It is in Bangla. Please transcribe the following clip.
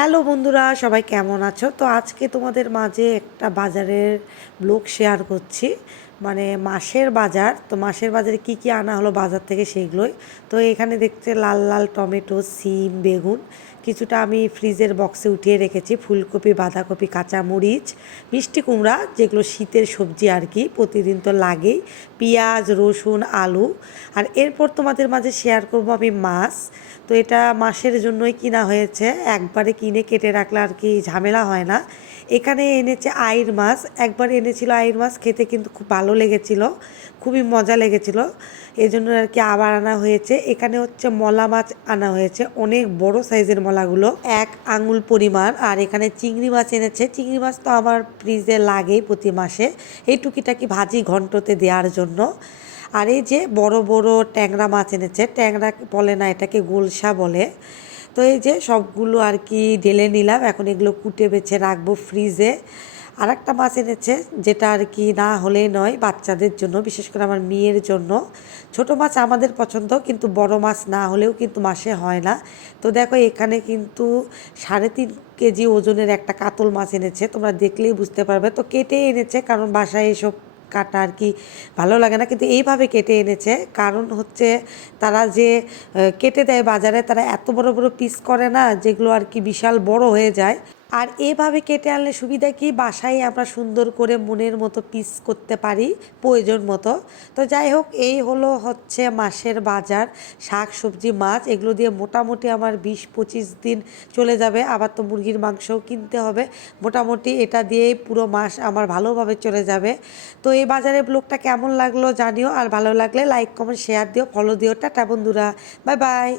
হ্যালো বন্ধুরা, সবাই কেমন আছো? তো আজকে তোমাদের মাঝে একটা বাজারের ব্লগ শেয়ার করছি। মানে মাসের বাজার। তো মাসের বাজারে কি কি আনা হলো বাজার থেকে সেগুলোই। তো এখানে দেখতে লাল লাল টমেটো, সিম, বেগুন, কিছুটা আমি ফ্রিজের বক্সে উঠিয়ে রেখেছি, ফুলকপি, বাঁধাকপি, কাঁচামরিচ, মিষ্টি কুমড়া, যেগুলো শীতের সবজি আর কি, প্রতিদিন তো লাগেই, পেঁয়াজ, রসুন, আলু। আর এরপর তোমাদের মাঝে শেয়ার করব আমি মাছ। তো এটা মাসের জন্যই কিনা হয়েছে, একবারে কিনে কেটে রাখলে আর কি ঝামেলা হয় না। এখানে এনেছে আইড় মাছ, একবার এনেছিল আইড় মাছ, খেতে কিন্তু খুব ভালো লেগেছিল, খুবই মজা লেগেছিল, এই জন্য আর কি আবার আনা হয়েছে। এখানে হচ্ছে মলা মাছ আনা হয়েছে, অনেক বড় সাইজের মলাগুলো, এক আঙুল পরিমাণ। আর এখানে চিংড়ি মাছ এনেছে, চিংড়ি মাছ তো আমার ফ্রিজে লাগেই প্রতি মাসে, এই টুকিটাকি ভাজি ঘন্টতে দেওয়ার জন্য। আর এই যে বড় বড় ট্যাংরা মাছ এনেছে, ট্যাংরা বলে না, এটাকে গোলসা বলে। তো এই যে সবগুলো আর কি ঢেলে নিলাম, এখন এগুলো কুটে বেছে রাখবো ফ্রিজে। আর একটা মাছ এনেছে, যেটা আর কি না হলেই নয় বাচ্চাদের জন্য, বিশেষ করে আমার মেয়ের জন্য। ছোট মাছ আমাদের পছন্দ, কিন্তু বড় মাছ না হলেও কিন্তু মাসে হয় না। তো দেখো এখানে কিন্তু 3.5 কেজি ওজনের একটা কাতল মাছ এনেছে, তোমরা দেখলেই বুঝতে পারবে। তো কেটে এনেছে, কারণ বাসায় এসব কাটা আর কি ভালো লাগে না, কিন্তু এইভাবে কেটে এনেছে। কারণ হচ্ছে তারা যে কেটে দেয় বাজারে, তারা এত বড় বড় পিস করে না, যেগুলো আর কি বিশাল বড় হয়ে যায়। আর এভাবে কেটে আনলে সুবিধা কি, বাসায় আমরা সুন্দর করে মনের মতো পিস করতে পারি, প্রয়োজন মতো। তো যাই হোক, এই হলো হচ্ছে মাসের বাজার। শাক সবজি মাছ এগুলো দিয়ে মোটামুটি আমার 20-25 দিন চলে যাবে। আবার তো মুরগির মাংসও কিনতে হবে, মোটামুটি এটা দিয়েই পুরো মাস আমার ভালোভাবে চলে যাবে। তো এই বাজারের ব্লগটা কেমন লাগলো জানিও, আর ভালো লাগলে লাইক কমেন্ট শেয়ার দিও, ফলো দিও। টাটা বন্ধুরা, বাই বাই।